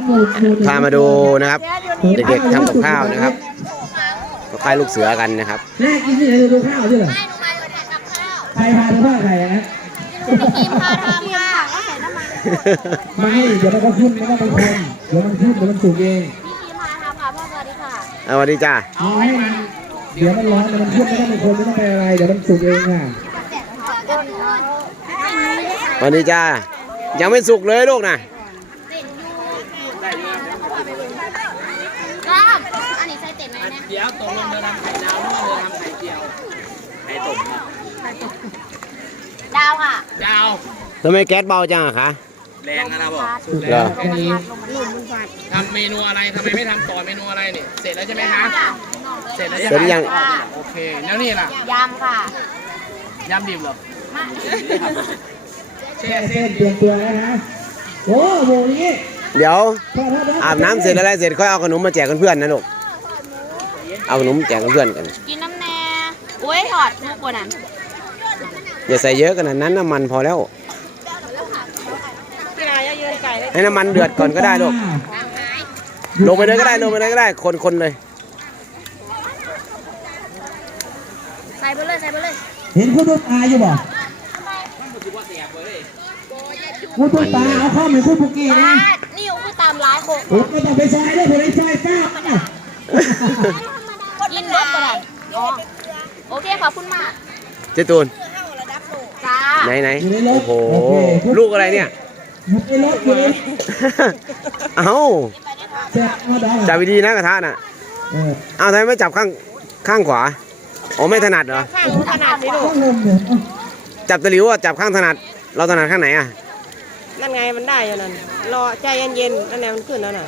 พามาดูนะครับเด็กๆทำกับข้าวนะครับก็คล้ายลูกเสือกันนะครับแม่กินที่ไหนดูข้าวใช่ไหมใครพาดูข้าวใครนะทีมพาทำค่ะก็ใส่น้ำมันไม่เดี๋ยวมันก็ขึ้นมันก็เป็นคนเดี๋ยวมันขึ้นเดี๋ยวมันสุกเองพี่ทีมพาทำค่ะพ่อสวัสดีค่ะสวัสดีจ้าเอาให้มันเดี๋ยวมันร้อนมันขึ้นไม่ต้องเป็นคนไม่ต้องเป็นอะไรเดี๋ยวมันสุกเองค่ะสวัสดีจ้ายังไม่สุกเลยลูกนะอันนี้ใส่เต็มไหมเนี่ยเดี๋ยวตกลงเดินทำไข่ดาวหรือว่าเดินทำไข่เจียวไข่ตุ๋นดาวค่ะดาวทำไมแก๊สเบาจังอะคะแรงนะบอกเหรอทำเมนูอะไรทำไมไม่ทำต่อเมนูอะไรนี่เสร็จแล้วใช่ไหมคะเสร็จแล้วเสร็จยังโอเคแล้วนี่ล่ะยำค่ะยำดิบเหรอแช่เส้นเตรียมตัวแล้วนะโอ้โหนี้เดี๋ยวอาบน้ำเสร็จอะไรเสร็จค่อยเอาขนมมาแจกเพื่อนๆนะลูกเอาขนมแจกเพื่อนกันกินน้ำแน่โอ้ยถอดทุกคนนั้นอย่าใส่เยอะขนาดนั้นน้ำมันพอแล้วให้น้ำมันเดือดก่อนก็ได้ลูกลงไปเลยก็ได้ลงไปเลยก็ได้คนเลยใส่ไปเลยใส่ไปเลยเห็นคุณตุ๊กตาอยู่บ่คุณตุ๊กตาเอาข้อมือคุณปุกกี้นะนี่คือตามร้ายโคกผมก็ต้องไปซอยด้วยผมไปซอยก้าวกินรถก็ได้โอเคขอบคุณมากเจตูนจ้าไหนโอ้โหลูกอะไรเนี่ยเอาจับดีๆนะกระทะน่ะเอาทำไมไม่จับข้างขวาอ๋อไม่ถนัดเหรอถนัดสิลูกจับตะหลิวอ่ะจับข้างถนัดเราถนัดข้างไหนอ่ะนั่นไงมันได้อยู่นั่นรอใจเย็นๆนั่นแหละมันขึ้นแล้วน่ะ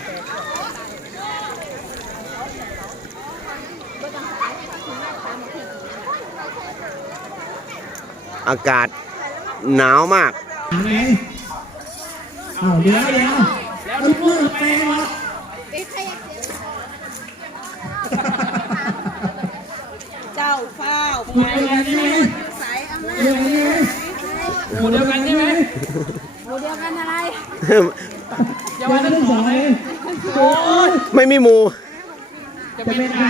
อากาศหนาวมากเดี๋ยวมันเพิ่มแปลงหรอเจ้าเฝ้าหมูเดียวกันใช่ไหมหมูเดียวกันใช่ไหมหมูเดียวกันอะไรจะมาทั้งสองเลยไม่มีหมูจะเป็นอะไร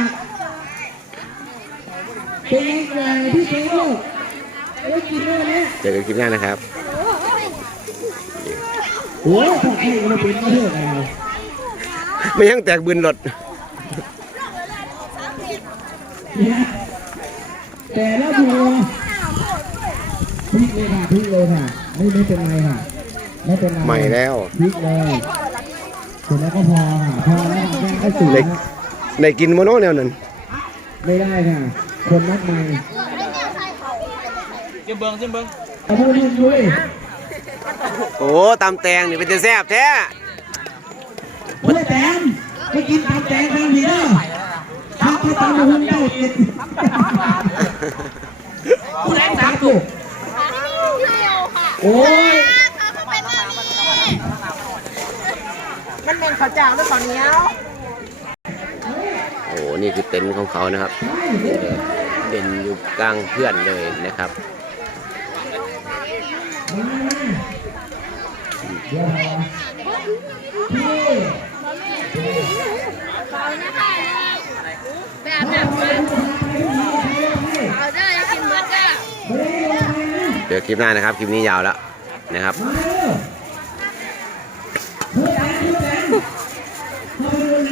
เป็นไงพี่เจ้าเจอกันคลิปหน้านะครับโอ้ยพวกนี้มันเป็นเรื่องอะไรไม่ยังแตกบืนหลดแต่แล้วดูพลิกเลยค่ะไม่เป็นไรค่ะไม่เป็นไรใหม่แล้วพลิกเลยเสร็จแล้วก็พอแล้วแม่ก็สุดในกินโมโนแนวนั้นไม่ได้ค่ะคนนักใหม่จิ้มเบิ้งเอาพูดด้วยโอ้ตำแตงนี่เป็นจะแซ่บแท้พูดแตงไม่กินตำแตงทางนี้เด้อทำแค่ตำหุ่นได้กินผู้ใดสามถูกโอ้ยมันเป็นข้าวจ้างหรือข้าวเหนียวโอ้นี่คือเต็นท์ของเขานะครับเป็นอยู่กลางเพื่อนเลยนะครับเดี๋ยวคลิปหน้านะครับคลิปนี้ยาวแล้วนะครับ